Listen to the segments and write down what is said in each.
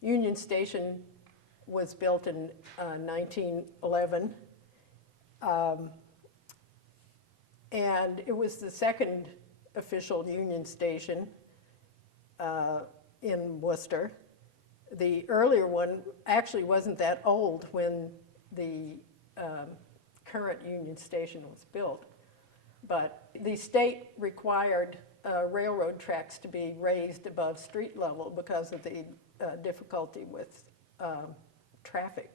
Union Station was built in 1911, and it was the second official Union Station in Worcester. The earlier one actually wasn't that old when the current Union Station was built, but the state required railroad tracks to be raised above street level because of the difficulty with traffic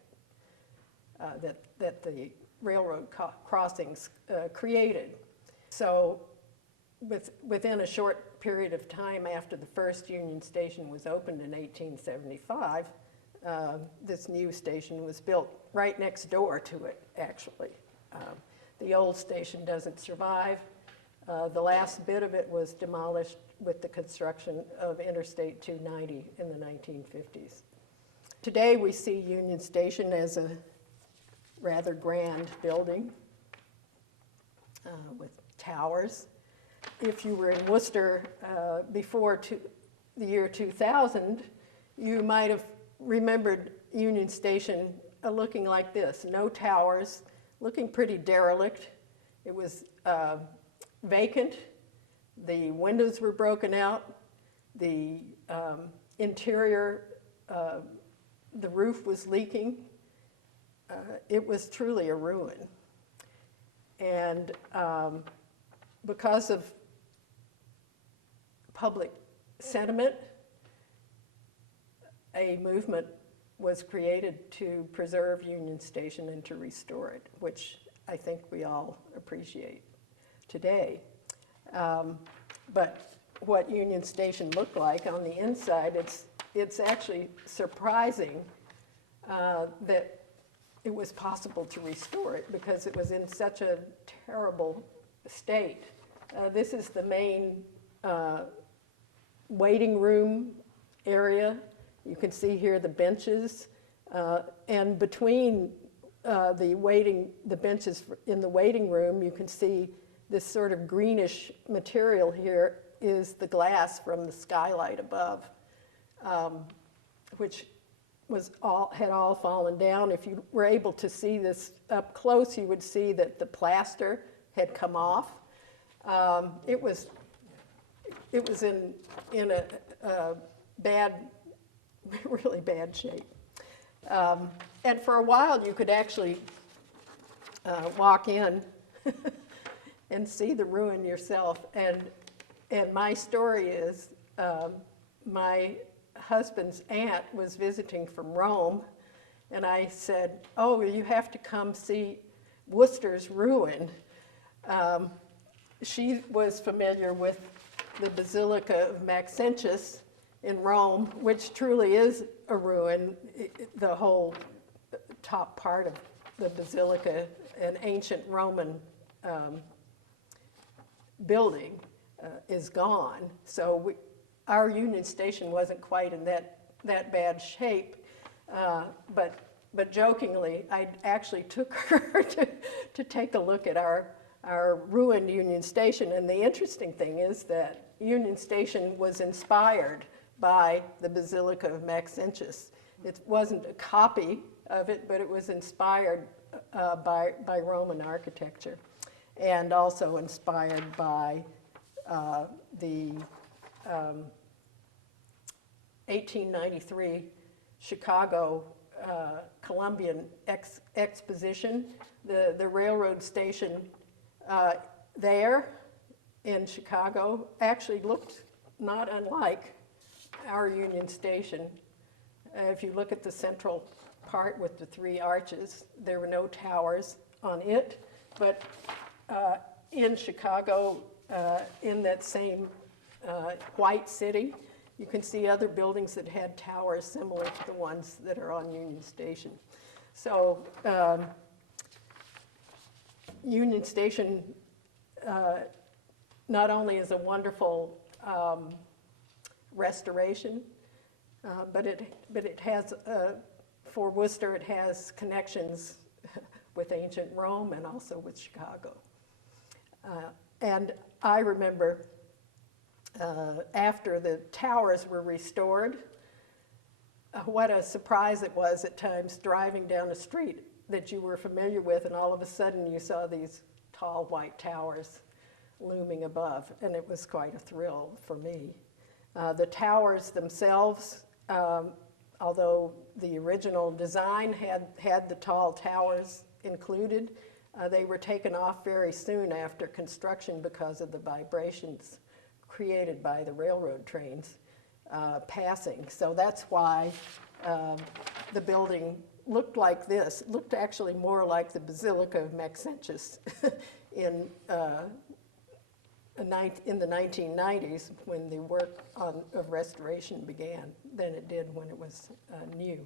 that the railroad crossings created. So within a short period of time after the first Union Station was opened in 1875, this new station was built right next door to it, actually. The old station doesn't survive. The last bit of it was demolished with the construction of Interstate 290 in the 1950s. Today we see Union Station as a rather grand building with towers. If you were in Worcester before the year 2000, you might have remembered Union Station looking like this. No towers, looking pretty derelict. It was vacant. The windows were broken out. The interior, the roof was leaking. It was truly a ruin. And because of public sentiment, a movement was created to preserve Union Station and to restore it, which I think we all appreciate today. But what Union Station looked like on the inside, it's actually surprising that it was possible to restore it because it was in such a terrible state. This is the main waiting room area. You can see here the benches, and between the benches in the waiting room, you can see this sort of greenish material here is the glass from the skylight above, which had all fallen down. If you were able to see this up close, you would see that the plaster had come off. It was in a bad, really bad shape. And for a while, you could actually walk in and see the ruin yourself. And my story is, my husband's aunt was visiting from Rome, and I said, "Oh, you have to come see Worcester's ruin." She was familiar with the Basilica of Maxentius in Rome, which truly is a ruin. The whole top part of the basilica, an ancient Roman building, is gone. So our Union Station wasn't quite in that bad shape, but jokingly, I actually took her to take a look at our ruined Union Station. And the interesting thing is that Union Station was inspired by the Basilica of Maxentius. It wasn't a copy of it, but it was inspired by Roman architecture, and also inspired by the 1893 Chicago Columbian Exposition. The railroad station there in Chicago actually looked not unlike our Union Station. If you look at the central part with the three arches, there were no towers on it, but in Chicago, in that same white city, you can see other buildings that had towers similar to the ones that are on Union Station. So Union Station not only is a wonderful restoration, but it has, for Worcester, it has connections with ancient Rome and also with Chicago. And I remember after the towers were restored, what a surprise it was at times driving down a street that you were familiar with, and all of a sudden you saw these tall white towers looming above, and it was quite a thrill for me. The towers themselves, although the original design had the tall towers included, they were taken off very soon after construction because of the vibrations created by the railroad trains passing. So that's why the building looked like this. It looked actually more like the Basilica of Maxentius in the 1990s when the work of restoration began than it did when it was new.